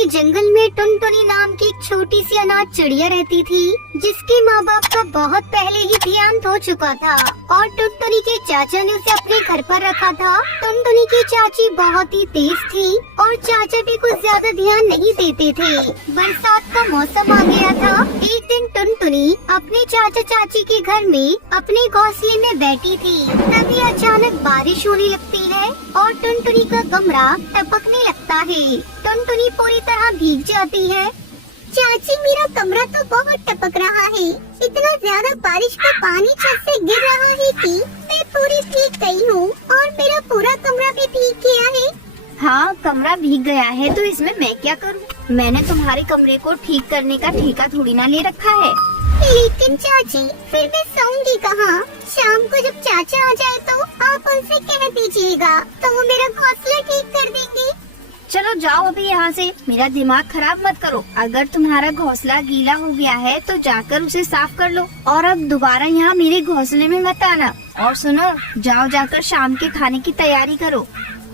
के जंगल में टुनटुनी नाम की एक छोटी सी अनाथ चिड़िया रहती थी, जिसके माँ बाप का बहुत पहले ही देहांत हो चुका था और टुनटुनी के चाचा ने उसे अपने घर पर रखा था। टुनटुनी की चाची बहुत ही तेज थी और चाचा भी कुछ ज्यादा ध्यान नहीं देते थे। बरसात का मौसम आ गया था। एक दिन टुनटुनी अपने चाचा चाची के घर में अपने घोंसले में बैठी थी। तभी अचानक बारिश होने लगती है और टुनटुनी का कमरा टपकने लगता है। टुनटुनी पूरी तरह भीग जाती है। चाची, मेरा कमरा तो बहुत टपक रहा है। इतना ज्यादा बारिश का पानी छत से गिर रहा है कि मैं पूरी भीग गई हूँ और मेरा पूरा कमरा भी भीग गया है। हाँ, कमरा भीग गया है तो इसमें मैं क्या करूँ? मैंने तुम्हारे कमरे को ठीक करने का ठेका थोड़ी ना ले रखा है। लेकिन चाची, फिर मैं सोऊंगी कहाँ? शाम को जब चाचा आ जाए तो आप उनसे कह दीजिएगा तो वो मेरा घोंसला ठीक कर देंगे। चलो जाओ अभी यहाँ से, मेरा दिमाग खराब मत करो। अगर तुम्हारा घोंसला गीला हो गया है तो जाकर उसे साफ कर लो और अब दोबारा यहाँ मेरे घोंसले में मत आना। और सुनो, जाओ जाकर शाम के खाने की तैयारी करो।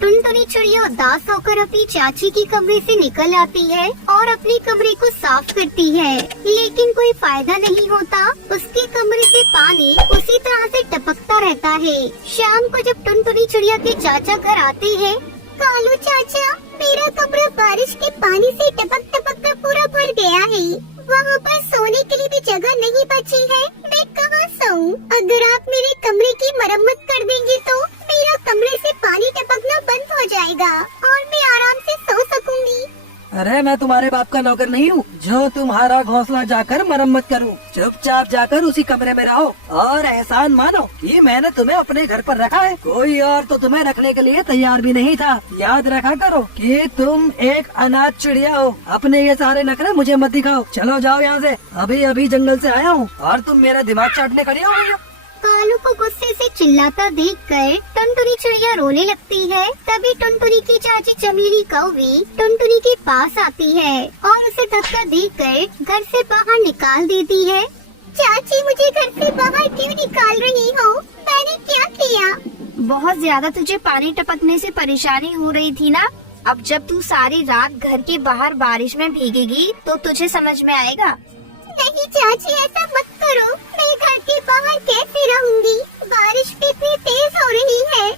टुनटुनी चिड़िया उदास होकर अपनी चाची की कमरे से निकल आती है और अपने कमरे को साफ करती है, लेकिन कोई फायदा नहीं होता। उसके कमरे से पानी उसी तरह से टपकता रहता है। शाम को जब टुनटुनी चिड़िया के चाचा घर आते हैं, कालू चाचा, मेरा कमरा बारिश के पानी से टपक टपक कर पूरा भर गया है। वहाँ पर सोने के लिए भी जगह नहीं बची है। मैं कहाँ सोऊं? अगर आप मेरे कमरे की मरम्मत कर देंगे तो मेरा कमरे से पानी टपकना बंद हो जाएगा और मैं आराम से सो सकूंगी। अरे मैं तुम्हारे बाप का नौकर नहीं हूँ जो तुम्हारा घोंसला जाकर मरम्मत करूँ। चुपचाप जाकर उसी कमरे में रहो और एहसान मानो कि मैंने तुम्हें अपने घर पर रखा है। कोई और तो तुम्हें रखने के लिए तैयार भी नहीं था। याद रखा करो कि तुम एक अनाथ चिड़िया हो। अपने ये सारे नखरे मुझे मत दिखाओ। चलो जाओ यहाँ से, अभी अभी जंगल से आया हूँ और तुम मेरा दिमाग चाटने खड़ी हो गई हो। कालू को गुस्से से चिल्लाता देखकर टुनटुनी चिड़िया रोने लगती है। तभी टुनटुनी की चाची चमेली कौवी टुनटुनी के पास आती है और उसे धक्का देकर घर से बाहर निकाल देती है। चाची, मुझे घर से बाहर क्यों निकाल रही हो? मैंने क्या किया? बहुत ज्यादा तुझे पानी टपकने से परेशानी हो रही थी ना? अब जब तू सारी रात घर के बाहर बारिश में भीगेगी तो तुझे समझ में आएगा। नहीं चाची, ऐसा मत करो। मैं घर के बाहर कैसे रहूंगी? बारिश भी इतनी तेज हो रही है।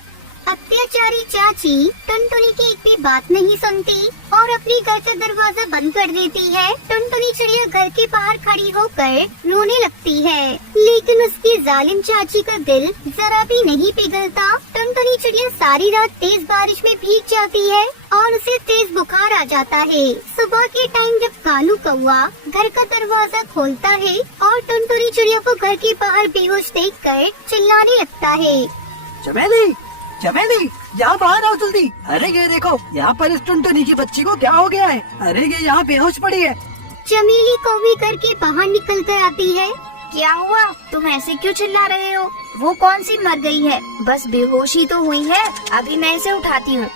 अत्याचारी चाची टुनटुनी की एक भी बात नहीं सुनती और अपनी घर का दरवाजा बंद कर देती है। टुनटुनी चिड़िया घर के बाहर खड़ी होकर रोने लगती है, लेकिन उसकी जालिम चाची का दिल जरा भी नहीं पिघलता। टुनटुनी चिड़िया सारी रात तेज बारिश में भीग जाती है और उसे तेज बुखार आ जाता है। सुबह के टाइम जब कालू कौआ घर का दरवाजा खोलता है और टुनटुनी चिड़िया को घर के बाहर बेहोश देखकर चिल्लाने लगता है। चमेली, चमेली, यहाँ बाहर आओ जल्दी। अरे ये देखो, यहाँ पर इस टुनटुनी की बच्ची को क्या हो गया है? अरे ये यहाँ बेहोश पड़ी है। चमेली कौवी करके बाहर निकल कर आती है। क्या हुआ? तुम ऐसे क्यों चिल्ला रहे हो? वो कौन सी मर गई है? बस बेहोशी तो हुई है, अभी मैं इसे उठाती हूँ।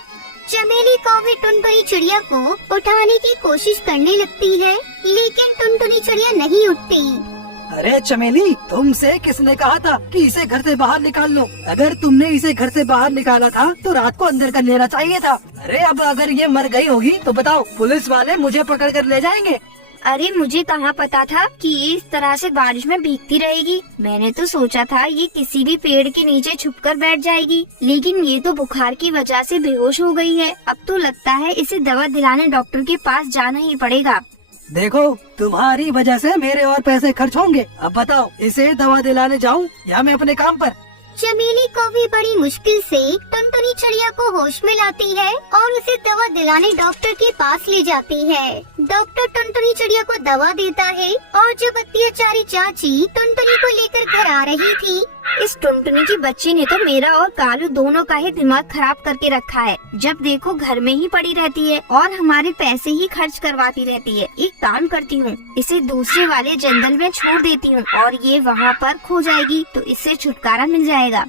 चमेली कौवी टुनटुनी चिड़िया को उठाने की कोशिश करने लगती है, लेकिन टुनटुनी चिड़िया नहीं उठती। अरे चमेली, तुमसे किसने कहा था कि इसे घर से बाहर निकाल लो? अगर तुमने इसे घर से बाहर निकाला था तो रात को अंदर कर लेना चाहिए था। अरे अब अगर ये मर गई होगी तो बताओ, पुलिस वाले मुझे पकड़ कर ले जाएंगे। अरे मुझे कहाँ पता था कि ये इस तरह से बारिश में भीगती रहेगी। मैंने तो सोचा था ये किसी भी पेड़ के नीचे छुपकर बैठ जाएगी, लेकिन ये तो बुखार की वजह से बेहोश हो गई है। अब तो लगता है इसे दवा दिलाने डॉक्टर के पास जाना ही पड़ेगा। देखो, तुम्हारी वजह से मेरे और पैसे खर्च होंगे। अब बताओ, इसे दवा दिलाने जाऊं या मैं अपने काम पर? चमेली कौवी बड़ी मुश्किल से टुनटुनी चिड़िया को होश में लाती है और उसे दवा दिलाने डॉक्टर के पास ले जाती है। डॉक्टर टुनटुनी चिड़िया को दवा देता है और जब अत्याचारी चाची टुनटुनी को लेकर घर आ रही थी, इस टुनटुनी की बच्ची ने तो मेरा और कालू दोनों का ही दिमाग खराब करके रखा है। जब देखो घर में ही पड़ी रहती है और हमारे पैसे ही खर्च करवाती रहती है। एक काम करती हूँ, इसे दूसरे वाले जंगल में छोड़ देती हूँ और ये वहाँ पर खो जाएगी तो इससे छुटकारा मिल जाएगा।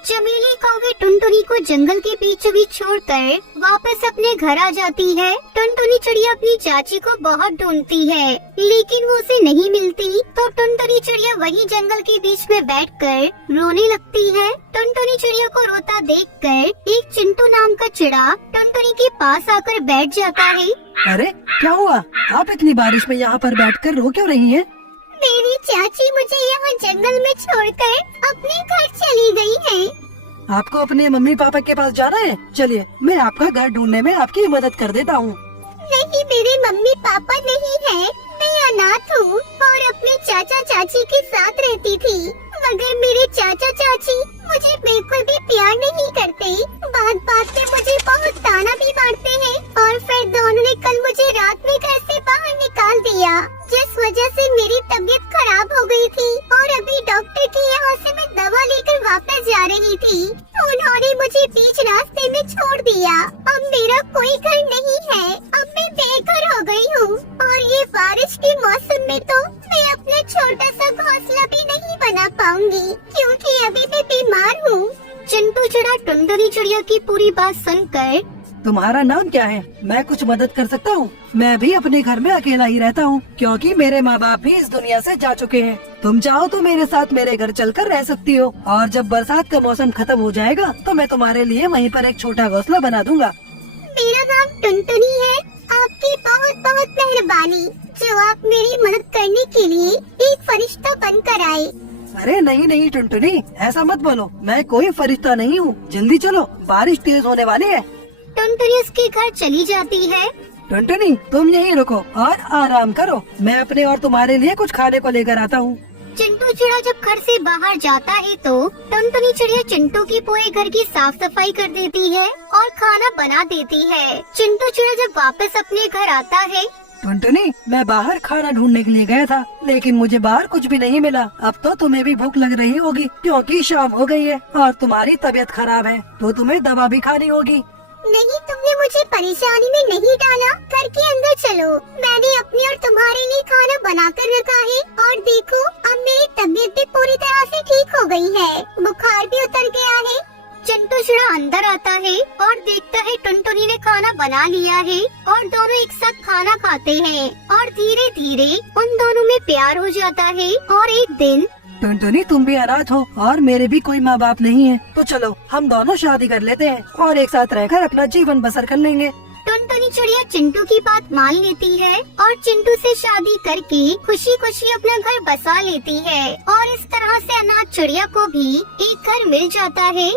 चमेली कौवे टुनटुनी को जंगल के बीचों बीच छोड़कर वापस अपने घर आ जाती है। टुनटुनी चिड़िया अपनी चाची को बहुत ढूंढती है, लेकिन वो उसे नहीं मिलती। तो टुनटुनी चिड़िया वहीं जंगल के बीच में बैठकर रोने लगती है। टुनटुनी चिड़िया को रोता देखकर एक चिंटू नाम का चिड़ा टुनटुनी के पास आकर बैठ जाता है। अरे क्या हुआ, आप इतनी बारिश में यहाँ पर बैठकर रो क्यों रही हैं? मेरी चाची मुझे यहाँ जंगल में छोड़कर अपने घर चली गई है। आपको अपने मम्मी पापा के पास जाना है? चलिए मैं आपका घर ढूंढने में आपकी मदद कर देता हूँ। नहीं, मेरे मम्मी पापा नहीं है, मैं अनाथ हूँ और अपने चाचा चाची के साथ रहती थी। मगर मेरे चाचा चाची मुझे बिल्कुल भी प्यार नहीं करते। बात बात में मुझे बहुत ताना भी मारते हैं और फिर दोनों ने कल मुझे रात में घर से बाहर निकाल दिया, जिस वजह से मेरी तबीयत खराब हो गई थी। और अभी डॉक्टर के यहाँ से मैं दवा लेकर वापस जा रही थी, उन्होंने मुझे बीच रास्ते में छोड़ दिया। अब मेरा कोई घर नहीं है, अब मैं बेघर हो गई हूँ। और ये बारिश के मौसम में तो मैं अपना छोटा सा घोंसला भी नहीं बना पाऊंगी, क्योंकि अभी मैं बीमार हूँ। चिंटू चिड़ा टुनटुनी चिड़िया की पूरी बात सुनकर, तुम्हारा नाम क्या है? मैं कुछ मदद कर सकता हूँ? मैं भी अपने घर में अकेला ही रहता हूँ, क्योंकि मेरे माँ बाप भी इस दुनिया से जा चुके हैं। तुम चाहो तो मेरे साथ मेरे घर चलकर रह सकती हो, और जब बरसात का मौसम खत्म हो जाएगा तो मैं तुम्हारे लिए वहीं पर एक छोटा घोंसला बना दूंगा। मेरा नाम टुनटुनी है। आपकी बहुत बहुत मेहरबानी जो आप मेरी मदद करने के लिए एक फरिश्ता बनकर आए। अरे नहीं नहीं टुनटुनी, ऐसा मत बोलो, मैं कोई फरिश्ता नहीं हूँ। जल्दी चलो, बारिश तेज होने वाली है। टुनटुनी उसके घर चली जाती है। टुनटुनी तुम यहीं रुको और आराम करो, मैं अपने और तुम्हारे लिए कुछ खाने को लेकर आता हूँ। चिंटू चिड़ा जब घर से बाहर जाता है तो टुनटुनी चिड़िया चिंटू की पूरे घर की साफ सफाई कर देती है और खाना बना देती है। चिंटू चिड़ा जब वापस अपने घर आता है, टुनटुनी मैं बाहर खाना ढूंढने के लिए गया था, लेकिन मुझे बाहर कुछ भी नहीं मिला। अब तो तुम्हें भी भूख लग रही होगी, क्योंकि शाम हो गई है और तुम्हारी तबीयत खराब है, तो तुम्हें दवा भी खानी होगी। नहीं, तुमने मुझे परेशानी में नहीं डाला। घर के अंदर चलो, मैंने अपने और तुम्हारे लिए खाना बनाकर रखा है। और देखो, अब मेरी तबीयत भी पूरी तरह से ठीक हो गई है, बुखार भी उतर गया है। चिंटू चिड़ा अंदर आता है और देखता है टुनटुनी ने खाना बना लिया है और दोनों एक साथ खाना खाते हैं और धीरे धीरे उन दोनों में प्यार हो जाता है। और एक दिन, टुनटुनी तुम भी अनाथ हो और मेरे भी कोई माँ बाप नहीं है, तो चलो हम दोनों शादी कर लेते हैं और एक साथ रहकर अपना जीवन बसर कर लेंगे। टुनटुनी चिड़िया चिंटू की बात मान लेती है और चिंटू से शादी करके खुशी खुशी अपना घर बसा लेती है। और इस तरह से अनाथ चिड़िया को भी एक घर मिल जाता है।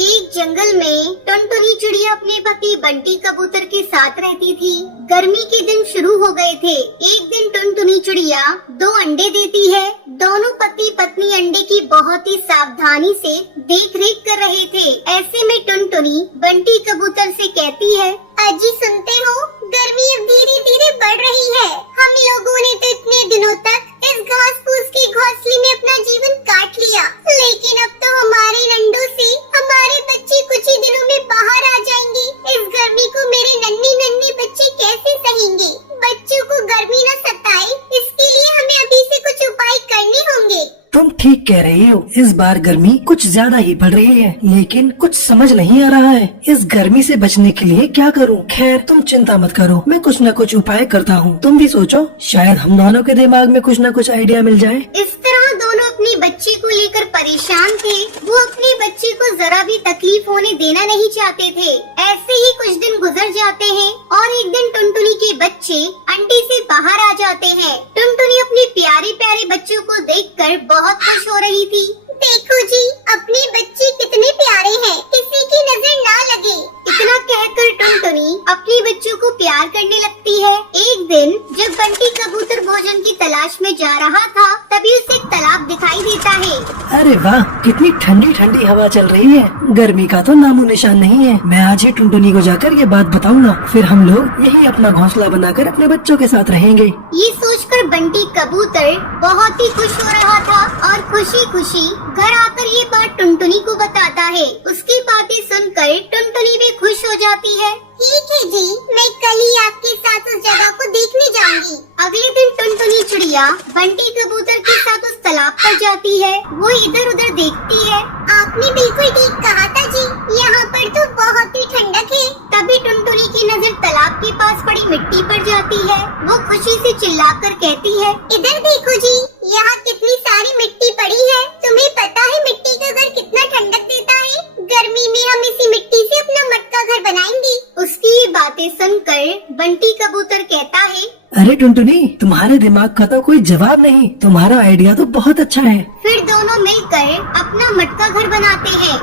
एक जंगल में टुनटुनी चिड़िया अपने पति बंटी कबूतर के साथ रहती थी। गर्मी के दिन शुरू हो गए थे। एक दिन टुनटुनी चिड़िया 2 अंडे देती है। दोनों पति पत्नी अंडे की बहुत ही सावधानी से देख रेख कर रहे थे। ऐसे में टुनटुनी बंटी कबूतर से कहती है, अजी सुनते हो, गर्मी अब धीरे धीरे बढ़ रही है। हम लोगों ने तो इतने दिनों तक इस घास फूस के घोंसले में अपना जीवन काट लिया, लेकिन अब तो हमारे अंडों से हमारे बच्चे कुछ ही दिनों में बाहर आ जाएंगे। इस गर्मी को मेरे नन्हे नन्हे बच्चे कैसे सहेंगे? बच्चों को गर्मी न सताए, इसके लिए हमें अभी से कुछ उपाय करने होंगे। तुम ठीक कह रही हो, इस बार गर्मी कुछ ज्यादा ही बढ़ रही है, लेकिन कुछ समझ नहीं आ रहा है इस गर्मी से बचने के लिए क्या करूं। खैर तुम चिंता मत करो, मैं कुछ न कुछ उपाय करता हूं। तुम भी सोचो, शायद हम दोनों के दिमाग में कुछ न कुछ आइडिया मिल जाए। इस तरह दोनों अपने बच्चे को लेकर परेशान थे। वो अपने बच्चे को जरा भी तकलीफ होने देना नहीं चाहते थे। ऐसे ही कुछ दिन गुजर जाते हैं और एक दिन टुनटुनी के बच्चे अंडे से बाहर आ जाते हैं। टुनटुनी अपने प्यारे प्यारे बच्चों को देखकर बहुत खुश हो रही थी। देखो जी, अपने बच्चे कितने प्यारे हैं, किसी की नजर ना लगे। इतना कहकर टुनटुनी अपने बच्चों को प्यार करने लगती है। एक दिन जब बंटी कबूतर भोजन की तलाश में जा रहा था, तभी उसे एक तालाब दिखाई देता है। अरे वाह, कितनी ठंडी ठंडी हवा चल रही है, गर्मी का तो नामो निशान नहीं है। मैं आज ही टुनटुनी को जाकर ये बात बताऊंगा, फिर हम लोग यही अपना घोंसला बनाकर अपने बच्चों के साथ रहेंगे। ये सोचकर बंटी कबूतर बहुत ही खुश हो रहा था और खुशी खुशी घर आकर ये बात टुनटुनी को बताता है। उसकी बातें सुनकर टुनटुनी भी खुश हो जाती है। ठीक है जी, मैं कल ही आपके साथ उस जगह को देखने जाऊंगी। अगले दिन टुनटुनी चिड़िया बंटी कबूतर के साथ उस तालाब पर जाती है। वो इधर उधर देखती है। आपने बिल्कुल ठीक कहा था जी, यहाँ पर तो बहुत ही ठंडक है। तभी टुनटुनी की नजर तालाब के पास पड़ी मिट्टी पर जाती है। वो खुशी से चिल्लाकर कहती है, इधर देखो जी, यहाँ कितनी सारी मिट्टी पड़ी है। तुम्हें पता है मिट्टी का घर कितना ठंडक देता है? गर्मी में हम इसी मिट्टी से अपना मटका घर बनाएंगे। उसकी ये बातें सुनकर बंटी कबूतर कहता है, अरे टुनटुनी, तुम्हारे दिमाग का तो कोई जवाब नहीं। तुम्हारा आइडिया तो बहुत अच्छा है। फिर दोनों मिलकर अपना मटका घर बनाते हैं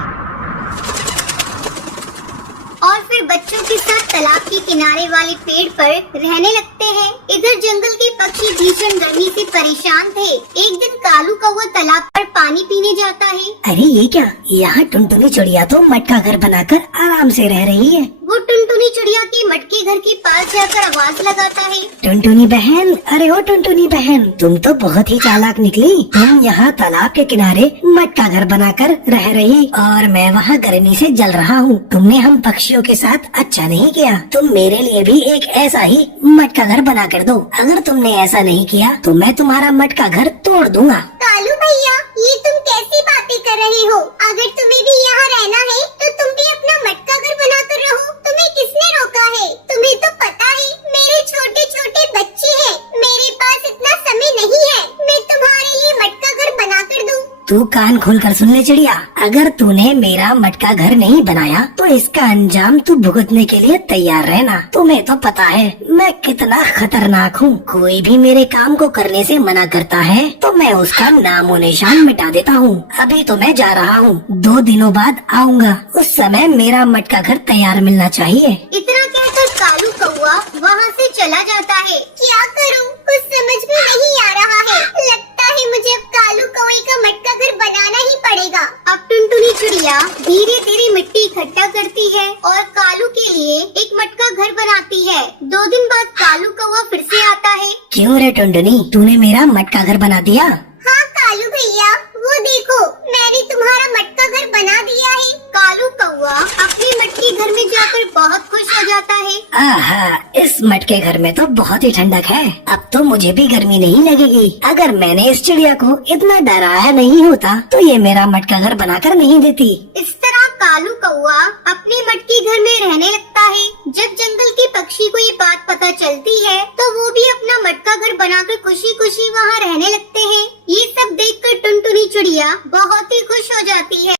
और फिर बच्चों के साथ तालाब के किनारे वाले पेड़ पर रहने लगते हैं। इधर जंगल के पक्षी भीषण गर्मी से परेशान थे। एक दिन कालू कौवा तालाब पर पानी पीने जाता है। अरे ये क्या, यहाँ टुनटुनी चिड़िया तो मटका घर बनाकर आराम से रह रही है। वो टुनटुनी चिड़िया के मटके घर के पास जाकर आवाज लगाता है, टुनटुनी बहन, अरे ओ टुनटुनी बहन, तुम तो बहुत ही चालाक निकली। तुम यहाँ तालाब के किनारे मटका घर बनाकर रह रही और मैं वहाँ गर्मी से जल रहा हूँ। तुमने हम पक्षियों के साथ अच्छा नहीं किया। तुम मेरे लिए भी एक ऐसा ही मटका घर बना कर दो। अगर तुमने ऐसा नहीं किया तो मैं तुम्हारा मटका घर तोड़ दूंगा। कालू भैया, ये तुम कैसी बातें कर रहे हो? अगर तुम्हें भी यहाँ रहना है तो तुम भी अपना मटका घर बना कर रहो। तुम्हें किसने रोका है? तुम्हें तो पता है मेरे छोटे छोटे बच्चे हैं। मेरे पास इतना समय नहीं है मैं तुम्हारे लिए मटका घर बना कर दूँ। तू कान खोल कर सुन ले चिड़िया, अगर तूने मेरा मटका घर नहीं बनाया तो इसका अंजाम तू भुगतने के लिए तैयार रहना। तुम्हें तो पता है मैं कितना खतरनाक हूँ। कोई भी मेरे काम को करने से मना करता है तो मैं उसका नामो निशान मिटा देता हूँ। अभी तो मैं जा रहा हूँ, 2 दिनों बाद आऊँगा। उस समय मेरा मटका घर तैयार मिलना चाहिए। इतना कहकर कालू कौवा वहाँ से चला जाता है। क्या करूँ, कुछ समझ में नहीं आ रहा है। लगता है मुझे अब कालू कौवे का मटका घर बनाना ही पड़ेगा। अब टुनटुनी चिड़िया धीरे धीरे मिट्टी इकट्ठा करती है और कालू के लिए एक मटका घर बनाती है। 2 दिन बाद कालू कौवा फिर से आता है। क्यों रे टुनटुनी, तूने मेरा मटका घर बना दिया? हाँ कालू भैया, वो देखो मैंने तुम्हारा मटका घर बना दिया है। कालू कौवा अपने मटके घर में जाकर बहुत खुश हो जाता है। आहा, इस मटके घर में तो बहुत ही ठंडक है। अब तो मुझे भी गर्मी नहीं लगेगी। अगर मैंने इस चिड़िया को इतना डराया नहीं होता तो ये मेरा मटका घर बनाकर नहीं देती। इस तरह कालू कौवा अपने मटके घर में रहने लगता है। जब जंगल के पक्षी को ये बात पता चलती है तो वो भी अपना मटका घर बनाकर खुशी खुशी वहाँ रहने लगते हैं। ये सब देखकर टुनटुनी चिड़िया बहुत ही खुश हो जाती है।